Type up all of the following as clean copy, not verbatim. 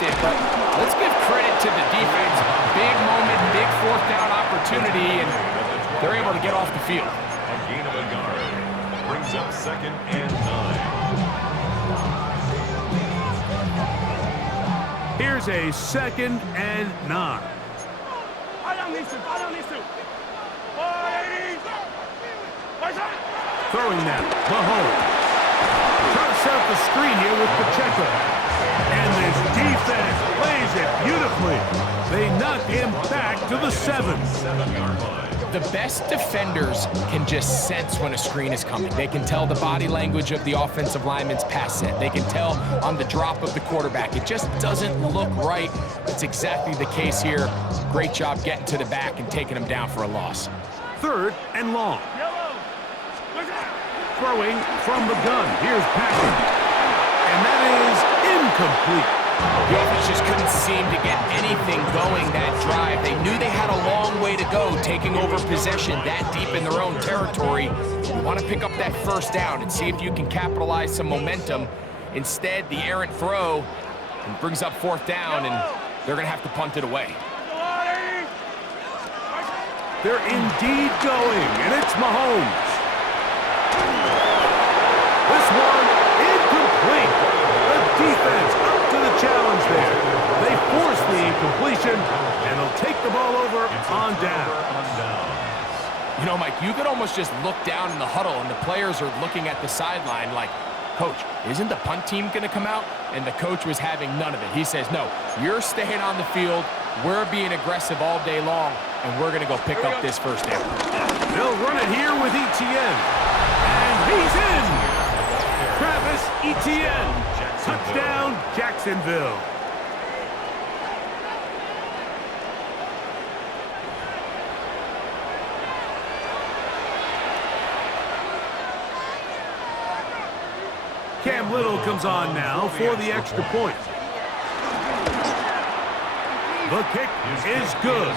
forced it, but let's give credit to the defense. Big moment, big fourth down opportunity, and they're able to get off the field. A gain of a yard brings up 2nd and 9. Here's a 2nd and 9. Throwing now, Mahomes. Trying to set up the screen here with Pacheco. And this defense plays it beautifully. They knock him back to the 7. 7-yard line. The best defenders can just sense when a screen is coming. They can tell the body language of the offensive lineman's pass set. They can tell on the drop of the quarterback. It just doesn't look right. It's exactly the case here. Great job getting to the back and taking him down for a loss. 3rd and long. Throwing from the gun. Here's Patrick. And that is incomplete. The offense just couldn't seem to get anything going that drive. They knew they had a long way to go, taking over possession that deep in their own territory. You want to pick up that first down and see if you can capitalize some momentum. Instead, the errant throw brings up 4th down, and they're going to have to punt it away. They're indeed going, and it's Mahomes. This one, incomplete. The defense up to the challenge there. They force the incompletion, and they'll take the ball over on down. You know, Mike, you could almost just look down in the huddle, and the players are looking at the sideline like, Coach, isn't the punt team going to come out? And the coach was having none of it. He says, no, you're staying on the field. We're being aggressive all day long, and we're going to go pick up this first down. They'll run it here with Etienne. And he's in. Travis Etienne. Touchdown, Jacksonville. Cam Little comes on now for the extra point. The kick is good.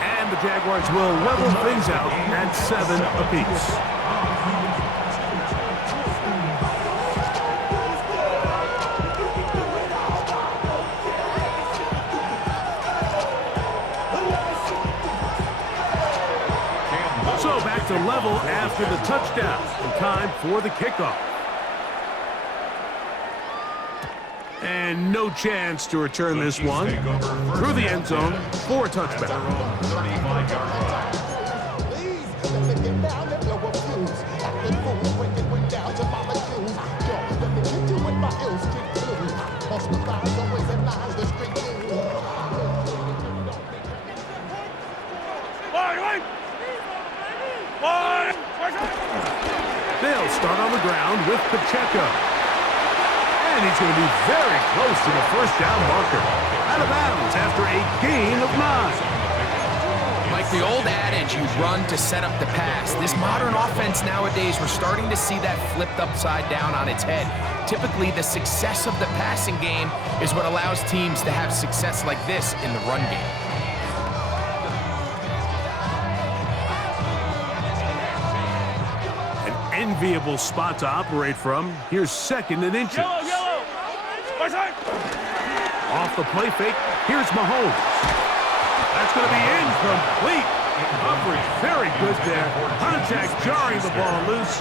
And the Jaguars will level things out at 7 apiece. So back to level after the touchdown. And time for the kickoff. And no chance to return this one. Through the end zone for a touchback. They'll start on the ground with Pacheco. And he's going to be very close to the first down marker. Out of bounds after a gain of 9. Like the old adage, you run to set up the pass. This modern offense nowadays, we're starting to see that flipped upside down on its head. Typically, the success of the passing game is what allows teams to have success like this in the run game. Enviable spot to operate from. Here's 2nd and inches. Off the play fake, here's Mahomes. That's going to be incomplete. Coverage very good there. Contact jarring the ball loose.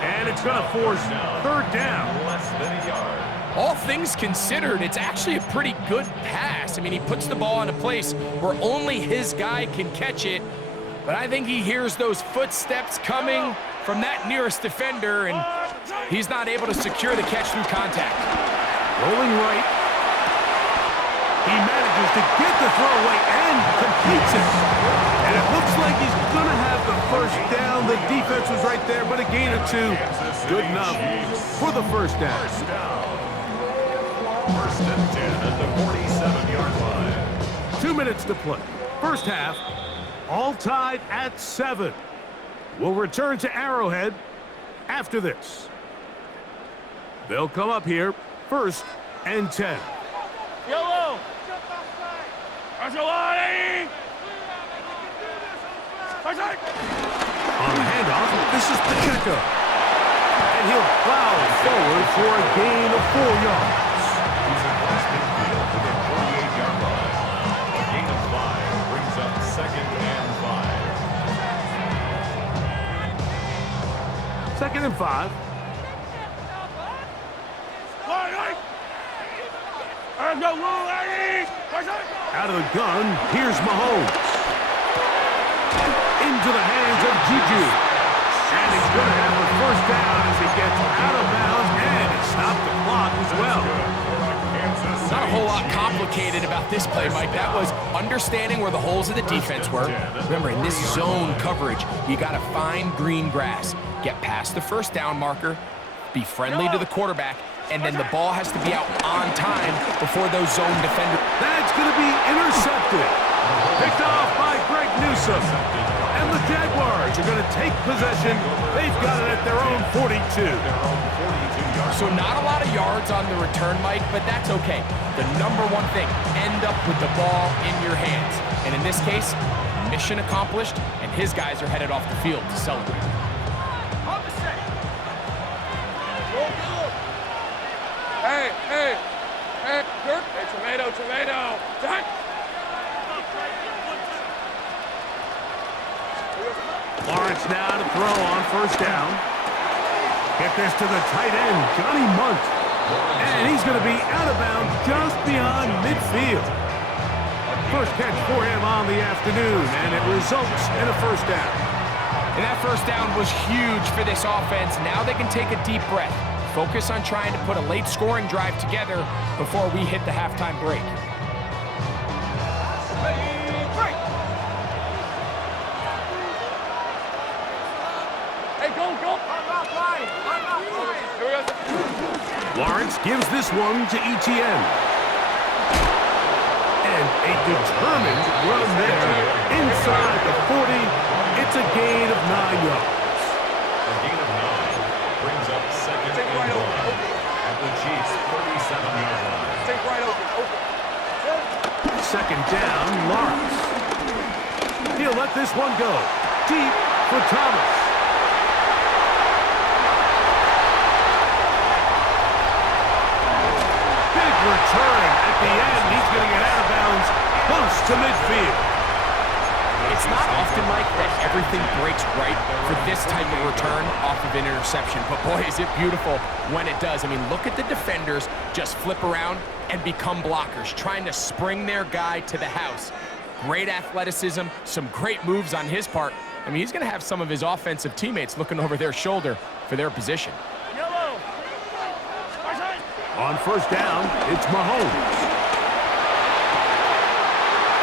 And it's going to force 3rd down. All things considered, it's actually a pretty good pass. I mean, he puts the ball in a place where only his guy can catch it. But I think he hears those footsteps coming from that nearest defender, and he's not able to secure the catch through contact. Rolling right. He manages to get the throw away and completes it. And it looks like he's going to have the first down. The defense was right there, but a gain of 2. Good enough for the first down. First and 10 at the 47-yard line. 2 minutes to play. First half, all tied at 7. We'll return to Arrowhead after this. They'll come up here, 1st and 10. Yellow! On the handoff, this is Pacheco. And he'll plow forward for a gain of 4 yards. 2nd and 5. Out of the gun, here's Mahomes. Into the hands of Juju. And he's going to have a first down as he gets out of bounds and it stopped the clock as well. Not a whole lot complicated about this play, Mike. That was understanding where the holes of the defense were. Remember, in this zone coverage, you got to find green grass. Get past the first down marker, be friendly to the quarterback, and then the ball has to be out on time before those zone defenders. That's going to be intercepted. Picked off by Greg Newsome. And the Jaguars are going to take possession. They've got it at their own 42. So not a lot of yards on the return, Mike, but that's okay. The number one thing, end up with the ball in your hands. And in this case, mission accomplished, and his guys are headed off the field to celebrate. Hey, tomato. Done. Lawrence now to throw on first down. Get this to the tight end, Johnny Munt. And he's going to be out of bounds just beyond midfield. First catch for him on the afternoon, and it results in a first down. And that first down was huge for this offense. Now they can take a deep breath. Focus on trying to put a late scoring drive together before we hit the halftime break. Lawrence gives this one to Etienne. And a determined run there inside the 40. It's a gain of 9 yards. A gain of 9 brings up second and goal at the Chiefs' 37-yard line. Take right open. Second down, Lawrence. He'll let this one go. Deep for Thomas. Return at the end. He's going to get out of bounds close to midfield. It's not often, Mike, that everything breaks right for this type of return off of an interception. But boy, is it beautiful when it does. I mean, look at the defenders just flip around and become blockers, trying to spring their guy to the house. Great athleticism, some great moves on his part. I mean, he's going to have some of his offensive teammates looking over their shoulder for their position. On first down, it's Mahomes.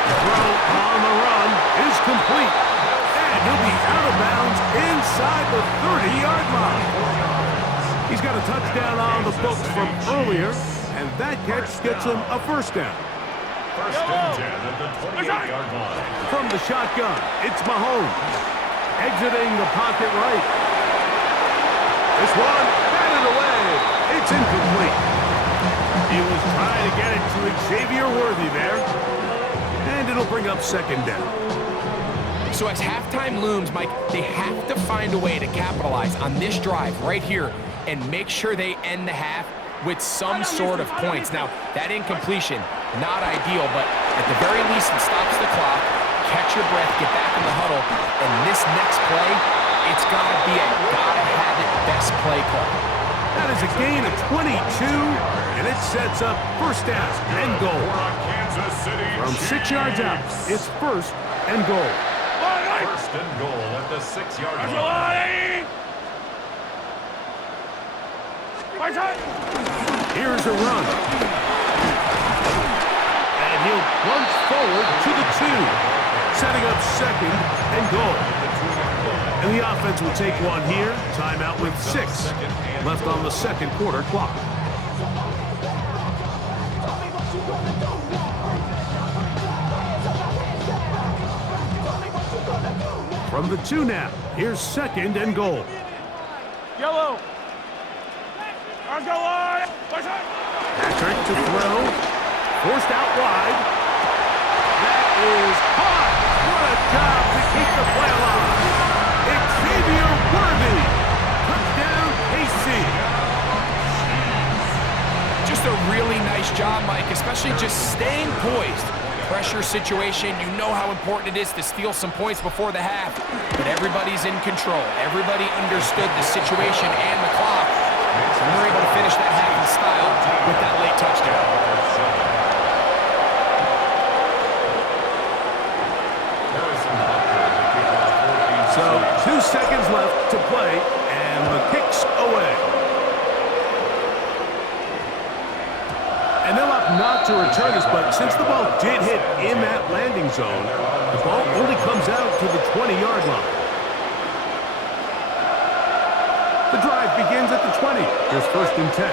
Throw on the run is complete. And he'll be out of bounds inside the 30-yard line. He's got a touchdown on the books from earlier, and that catch gets him a first down. First and 10 at the 28-yard line. From the shotgun, it's Mahomes. Exiting the pocket right. This one, batted away. It's incomplete. He was trying to get it to Xavier Worthy there. And it'll bring up second down. So as halftime looms, Mike, they have to find a way to capitalize on this drive right here and make sure they end the half with some sort of points. Now, that incompletion, not ideal, but at the very least, it stops the clock. Catch your breath, get back in the huddle, and this next play, it's got to be a gotta-have-it best play call. That is a gain of 22, and it sets up first down and goal. From 6 yards out, it's first and goal. First and goal at the 6-yard line. Here's a run. And he'll plunge forward to the 2, setting up second and goal. And the offense will take one here. Timeout with 6 left on the second quarter clock. From the 2 now, here's second and goal. Yellow. Patrick to throw. Forced out wide. That is caught. What a job to keep the play alive. Xavier Worthy. Touchdown, KC. Just a really nice job, Mike, especially just staying poised, pressure situation. You know how important it is to steal some points before the half. But everybody's in control. Everybody understood the situation and the clock. And they're able to finish that half in style with that late touchdown. So 2 seconds left to play, and the kick's away. And they'll opt not to return this, but since the ball did hit in that landing zone, the ball only comes out to the 20-yard line. The drive begins at the 20. Here's 1st and 10.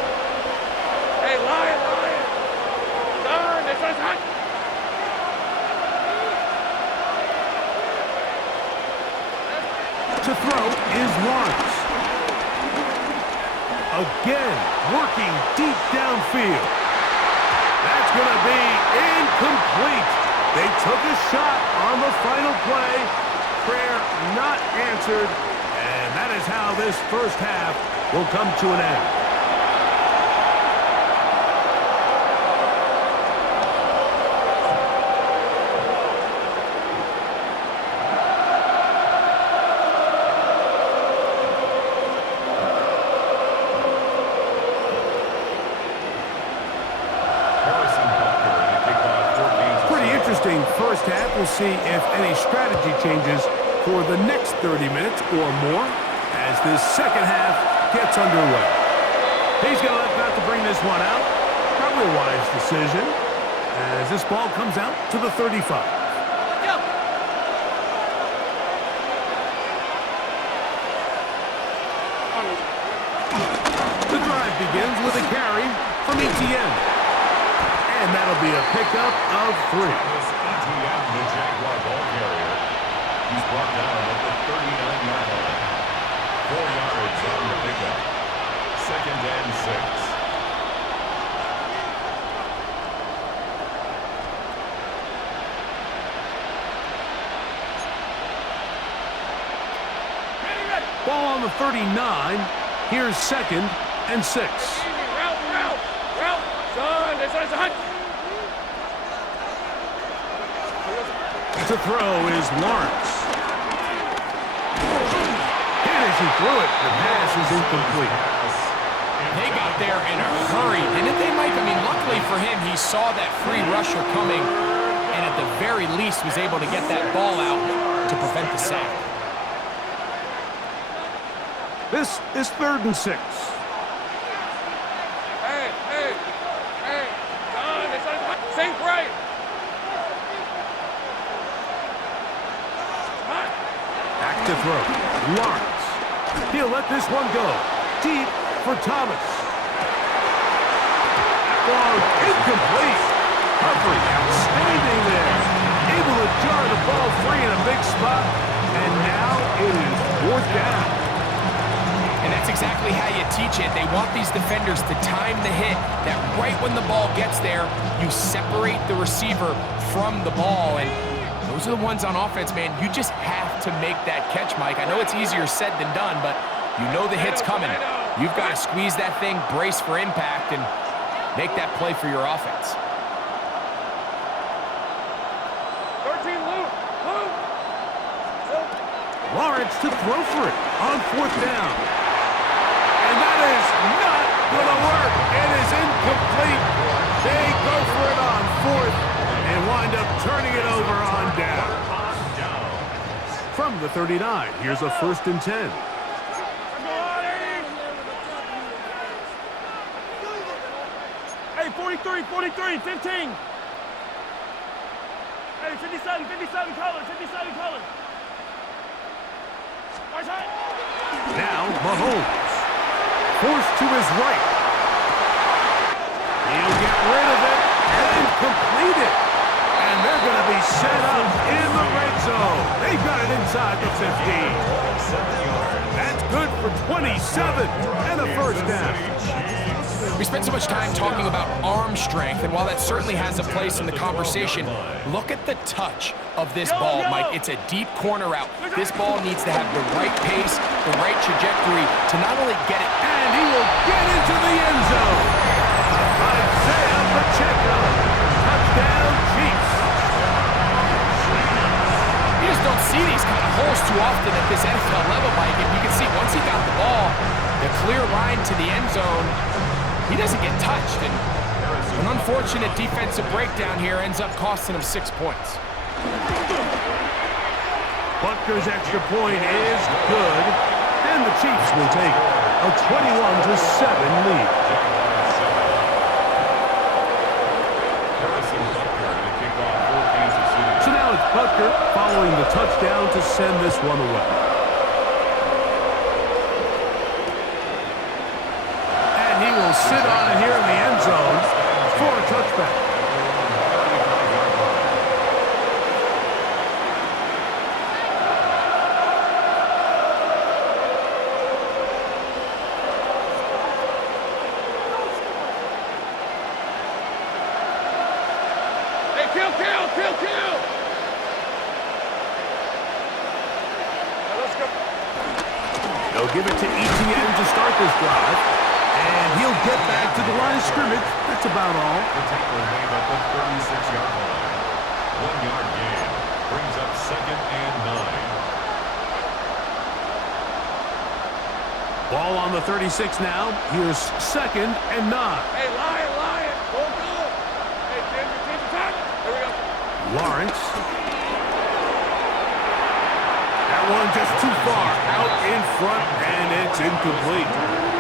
Hey, Lion! Turn! This one's hot! To throw is Lawrence. Again, working deep downfield. That's going to be incomplete. They took a shot on the final play. Prayer not answered. And that is how this first half will come to an end. Interesting first half. We'll see if any strategy changes for the next 30 minutes or more as this second half gets underway. He's going to let that to bring this one out. Probably a wise decision as this ball comes out to the 35. The drive begins with a carry from ETN. And that'll be a pickup of 3. This ETN, the Jaguar ball carrier. He's brought down at the 39-yard line. 4 yards on the pickup. 2nd and 6. Ball on the 39. Here's 2nd and 6. Route! Son, this one's hot! To throw is Lawrence. And as he threw it, the pass is incomplete. They got there in a hurry, didn't they, Mike? I mean, luckily for him, he saw that free rusher coming and at the very least was able to get that ball out to prevent the sack. This is 3rd and 6. Hey! Son, this one's hot! Think right! Back to throw. Lawrence. He'll let this one go. Deep for Thomas. That ball incomplete. Humphrey outstanding there. Able to jar the ball free in a big spot. And now it is 4th down. And that's exactly how you teach it. They want these defenders to time the hit, that right when the ball gets there, you separate the receiver from the ball. And those are the ones on offense, man. You just have to make that catch, Mike. I know it's easier said than done, but you know the hit's coming. You've got to squeeze that thing, brace for impact, and make that play for your offense. 13, Luke! Lawrence to throw for it on 4th down. And that is not going to work. It is incomplete. They go for it on 4th and wind up turning it over on down. From the 39, here's a 1st and 10. Hey, 43, 15! Hey, 57 color! Now Mahomes. Forced to his right. He'll get rid of it and complete it. And they're going to be set up in the red zone. They've got it inside the 15. That's good for 27 and a 1st down. We spent so much time talking about arm strength, and while that certainly has a place in the conversation, look at the touch of this ball, Mike. It's a deep corner route. This ball needs to have the right pace, the right trajectory to not only get it, and he will get into the end zone. Isaiah Pacheco. Touchdown, Chiefs. too often at this NFL level, Mike, and you can see once he got the ball, the clear line to the end zone, he doesn't get touched, and an unfortunate defensive breakdown here ends up costing him 6 points. Butker's extra point is good, and the Chiefs will take a 21-7 lead. So now it's Butker following the touchdown to send this one away. And he will sit on it here in the end zone for a touchback. Hey, kill! Let's go. They'll give it to ETN to start this drive. And he'll get back to the line of scrimmage. That's about all. The tackle made at the 36-yard line. 1-yard gain brings up 2nd and 9. Ball on the 36 now. Here's 2nd and 9. Hey, Lion! Hold on! Hey, change your time. Here we go. Lawrence. That one just too far out in front, and it's incomplete.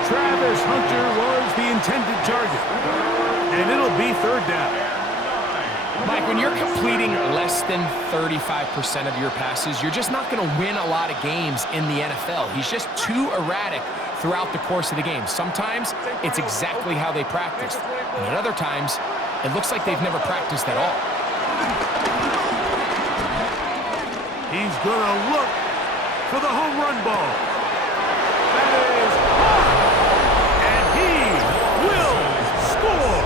Travis Hunter was the intended target, and it'll be 3rd down. Mike, when you're completing less than 35% of your passes, you're just not going to win a lot of games in the NFL. He's just too erratic throughout the course of the game. Sometimes it's exactly how they practiced, and at other times, it looks like they've never practiced at all. He's going to look for the home run ball. That is high, and he will score.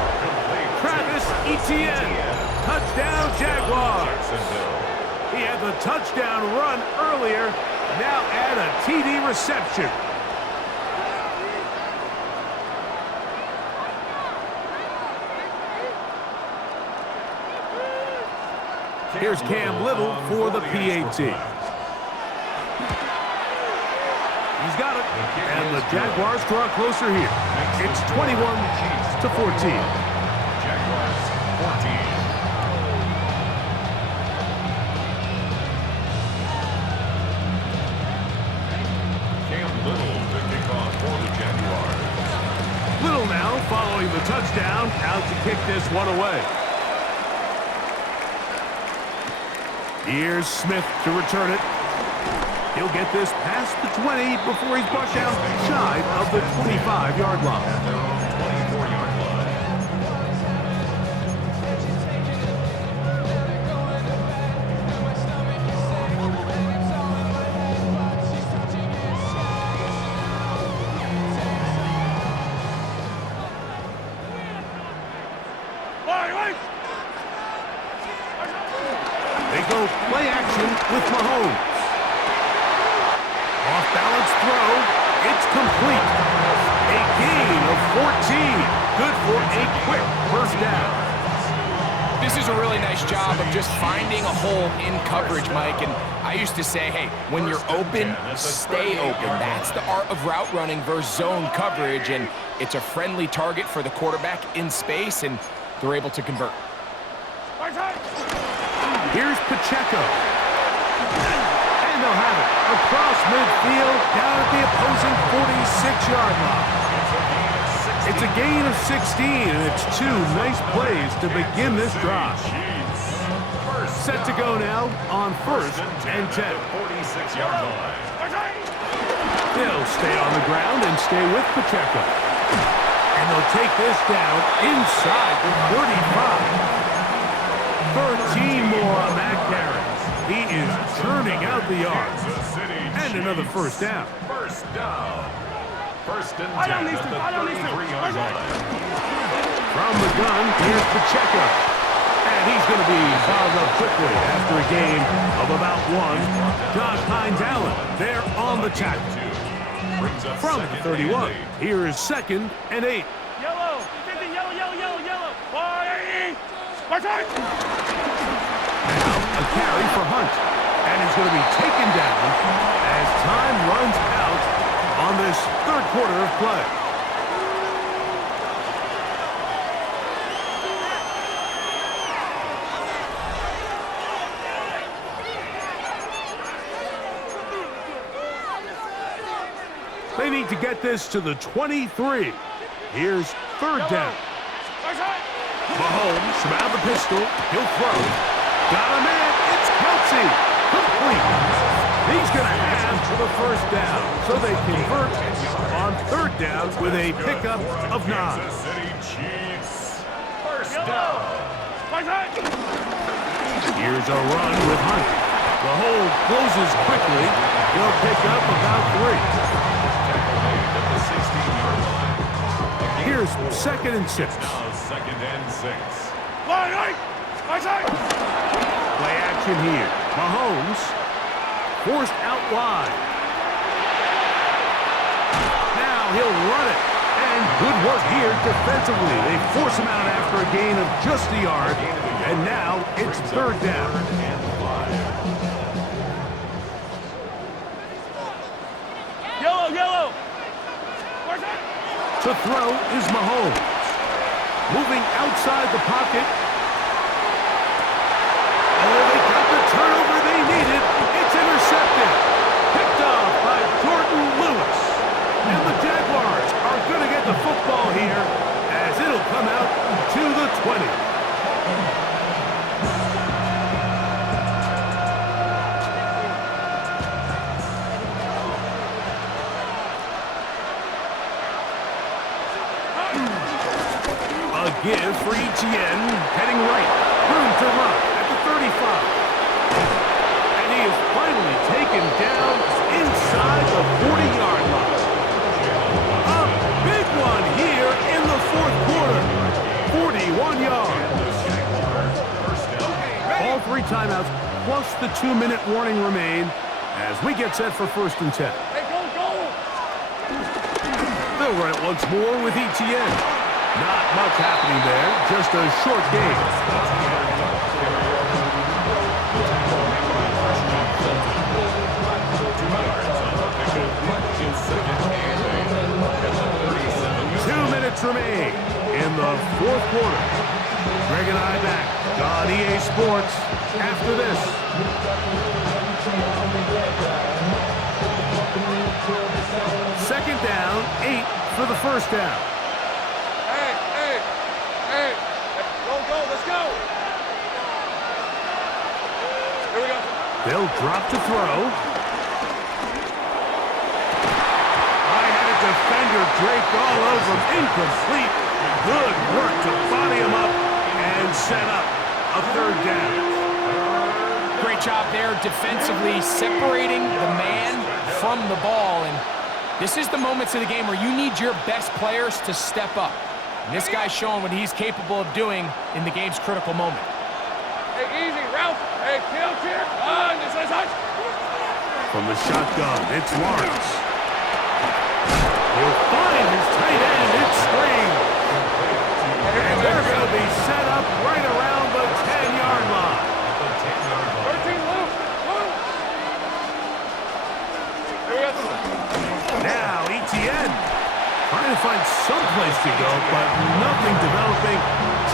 Travis Etienne, touchdown Jaguars. He had the touchdown run earlier, now add a TD reception. Here's Cam Little for the PAT. He's got it, and the Jaguars draw closer here. It's 21-14. Jaguars 14. Cam Little to kick off for the Jaguars. Little now following the touchdown, out to kick this one away. Here's Smith to return it. He'll get this past the 20 before he's brought down shy of the 25-yard line. 24-yard line. They go play action with Mahomes. Off-balance throw. It's complete. A gain of 14. Good for a quick first down. This is a really nice job of just finding a hole in coverage, Mike. And I used to say, hey, when you're open, stay open. That's the art of route running versus zone coverage. And it's a friendly target for the quarterback in space, and they're able to convert. Here's Pacheco. And they'll have it across midfield, down at the opposing 46-yard line. It's a gain of 16, and it's 2 nice plays to begin this drive. Set to go now on 1st and 10. 46-yard line. They'll stay on the ground and stay with Pacheco. And they'll take this down inside the 35. 13 more on that carry. He is turning out the yards. And another first down. First down. 1st and 10 at the 33-yard line. From the gun, here's Pacheco. And he's going to be fouled up quickly after a gain of about 1. Josh Hines Allen there on the tackle. From the 31, here is 2nd and 8. Yellow. 50, yellow. Why? Now A carry for Hunt. And he's going to be taken down as time runs out on this third quarter of play. They need to get this to the 23. Here's third down. Mahomes from out of the pistol. He'll throw. Got a man. It's Kelsey. Complete. He's going to have the first down. So they convert on third down with a pickup of 9. Kansas City Chiefs. First down. Here's a run with Hunt. The hold closes quickly. He'll pick up about 3. Here's second and 6. Now second and 6. Play action here. Mahomes forced out wide. Now he'll run it. And good work here defensively. They force him out after a gain of just a yard. And now it's third down. Yellow. To throw is Mahomes. Moving outside the pocket. Oh, they got the turnover they needed. It's intercepted. Picked off by Jordan Lewis. And the Jaguars are going to get the football here as it'll come out to the 20. A give for Etienne, heading right. Room to run at the 35. And he is finally taken down inside the 40-yard line. A big one here in the fourth quarter. 41 yards. All 3 timeouts plus the 2-minute warning remain as we get set for first and 10. Hey, go! They'll run it once more with Etienne. Not much happening there, just a short game. Two minutes remain in the fourth quarter. Greg and I back on EA Sports after this. Second down, 8 for the first down. Hey, go, let's go. Here we go. They'll drop to throw. High-headed defender draped all over him. Incomplete. Good work to body him up and set up a third down. Great job there defensively, separating the man from the ball. And this is the moments of the game where you need your best players to step up. And this guy's showing what he's capable of doing in the game's critical moment. Hey, easy, Ralph. Hey, kill here. This is touch. From the shotgun, it's Lawrence. He'll find his tight end. It's Spring. And they're going to be set up right around the 10-yard line. 13, Luke. Here we go. Now, Etienne. Trying to find some place to go, but nothing developing.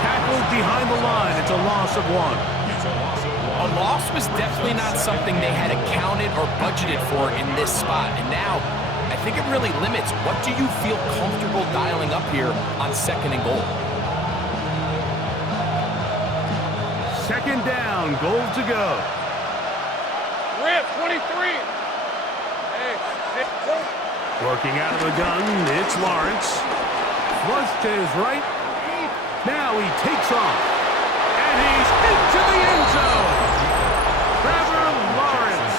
Tackled behind the line. It's a loss of 1. A loss was definitely not something they had accounted or budgeted for in this spot. And now, I think it really limits what do you feel comfortable dialing up here on second and goal. Second down, goal to go. Rip, 23. Hey, go. Working out of the gun, it's Lawrence. Flush to his right. Now he takes off. And he's into the end zone. Trevor Lawrence.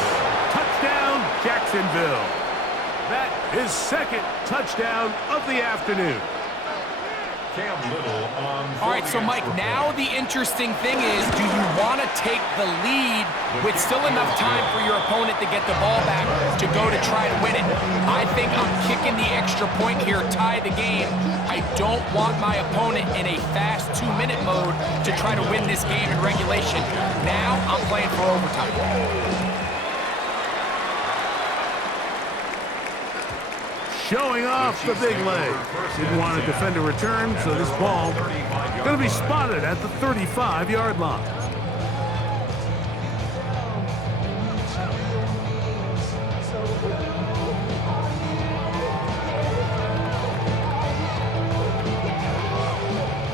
Touchdown, Jacksonville. That is second touchdown of the afternoon. All right, so Mike, now the interesting thing is, do you want to take the lead with still enough time for your opponent to get the ball back to go to try to win it? I think I'm kicking the extra point here, tie the game. I don't want my opponent in a fast 2-minute mode to try to win this game in regulation. Now I'm playing for overtime. Showing off the big leg. Didn't want to defend a return, so this ball going to be spotted at the 35-yard line.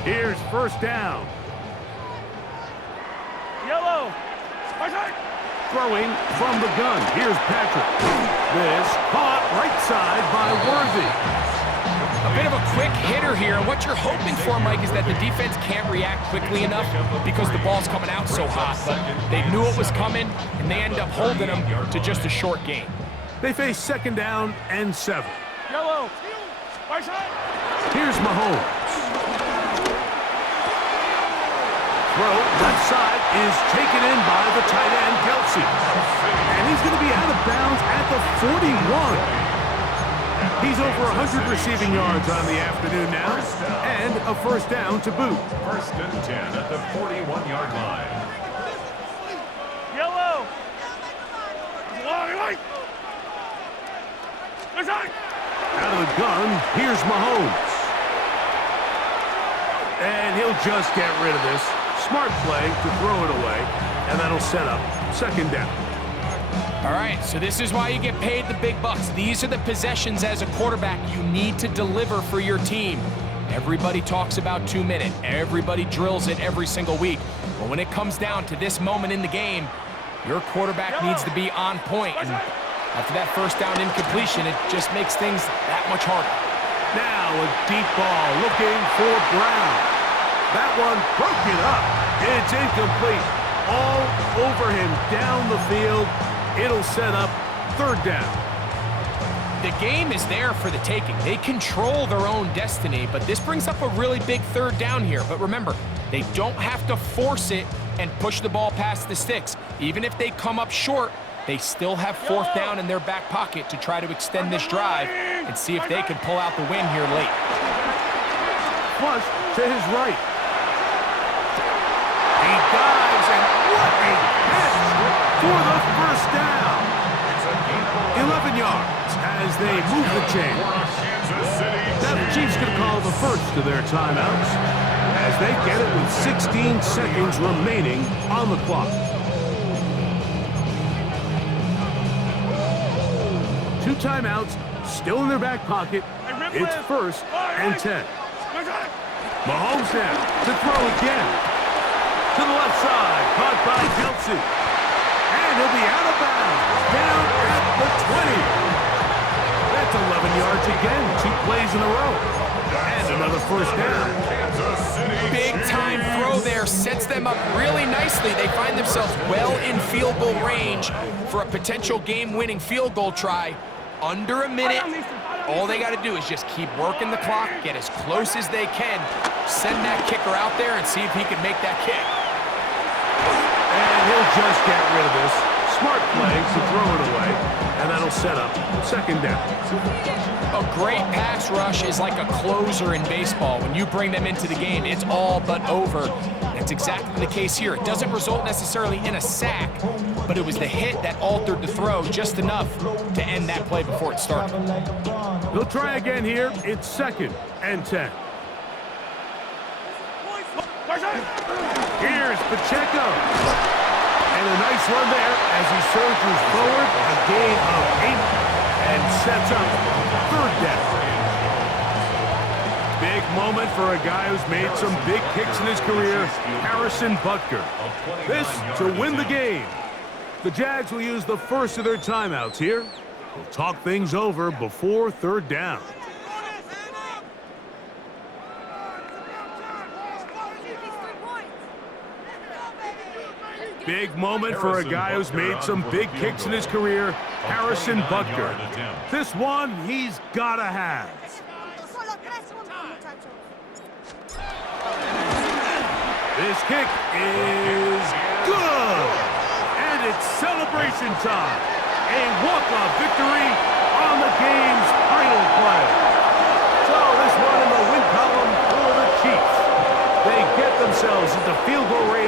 Here's first down. Yellow. Throwing from the gun. Here's Patrick. This caught right side by Worthy. A bit of a quick hitter here. What you're hoping for, Mike, is that the defense can't react quickly enough because the ball's coming out so hot. But they knew it was coming, and they end up holding them to just a short gain. They face second down and 7. Yellow. Right side. Here's Mahomes. Throw left side is taken in by the tight end, Kelsey. And he's going to be out of bounds at the 41. He's over 100 receiving yards on the afternoon now, and a first down to boot. First and 10 at the 41-yard line. Yellow. Long right. Right side. Out of the gun, here's Mahomes. And he'll just get rid of this. Smart play to throw it away, and that'll set up second down. All right, so this is why you get paid the big bucks. These are the possessions as a quarterback you need to deliver for your team. Everybody talks about 2-minute. Everybody drills it every single week. But when it comes down to this moment in the game, your quarterback needs to be on point. And after that first down incompletion, it just makes things that much harder. Now a deep ball looking for Brown. That one broken up. It's incomplete. All over him down the field. It'll set up third down. The game is there for the taking. They control their own destiny, but this brings up a really big third down here. But remember, they don't have to force it and push the ball past the sticks. Even if they come up short, they still have fourth down in their back pocket to try to extend this drive and see if they can pull out the win here late. Flush to his right. He dives, and what a catch for the first down. 11 yards as they move the chain. Now the Chiefs going to call the first of their timeouts as they get it with 16 seconds remaining on the clock. 2 timeouts still in their back pocket. It's first and 10. Mahomes now to throw again. To the left side, caught by Kelsey. And he'll be out of bounds, down at the 20. That's 11 yards again, 2 plays in a row. And another first down. Big time throw there, sets them up really nicely. They find themselves well in field goal range for a potential game-winning field goal try. Under a minute, all they got to do is just keep working the clock, get as close as they can, send that kicker out there and see if he can make that kick. And he'll just get rid of this. Smart play to throw it away, and that'll set up second down. A great pass rush is like a closer in baseball. When you bring them into the game, it's all but over. That's exactly the case here. It doesn't result necessarily in a sack, but it was the hit that altered the throw just enough to end that play before it started. They'll try again here. It's second and 10. Here's Pacheco. And a nice run there as he surges forward. A gain of 8 and sets up third down. Big moment for a guy who's made some big kicks in his career, Harrison Butker. This to win the game. The Jags will use the first of their timeouts here. We'll talk things over before third down. Big moment for a guy who's made some big kicks in his career, Harrison Butker. This one he's gotta have. This kick is good. And it's celebration time. A walk-off victory on the game's final play. So this one in the win column for the Chiefs. They get themselves into field goal range.